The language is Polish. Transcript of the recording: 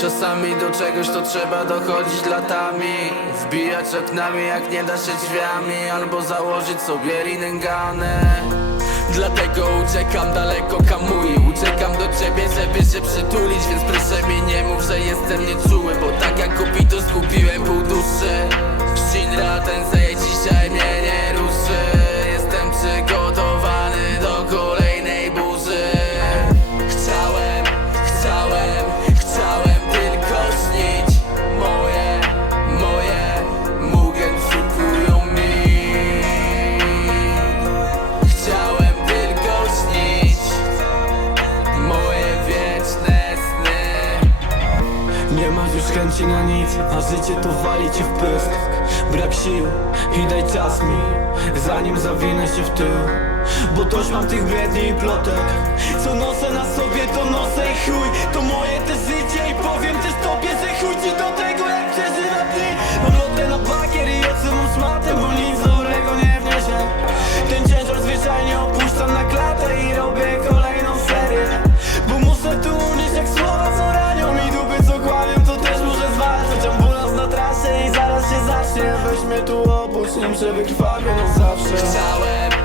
Czasami do czegoś to trzeba dochodzić latami. Wbijać oknami jak nie da się drzwiami. Albo założyć sobie rinengane Dlatego uciekam daleko kamuj. Uciekam do ciebie, żeby się przytulić. Więc proszę mi nie mów, że jestem nieczuły Bo tak jak kopito zgubiłem Nie masz już chęci na nic, a życie to wali ci w pysk. Brak sił i daj czas mi, zanim zawinę się w tył. Bo dość mam tych bredni i plotek. Co noszę na sobie to noszę i chuj. To moje Weźmie tu obóz, nim się wykrwawię na zawsze. Chciałem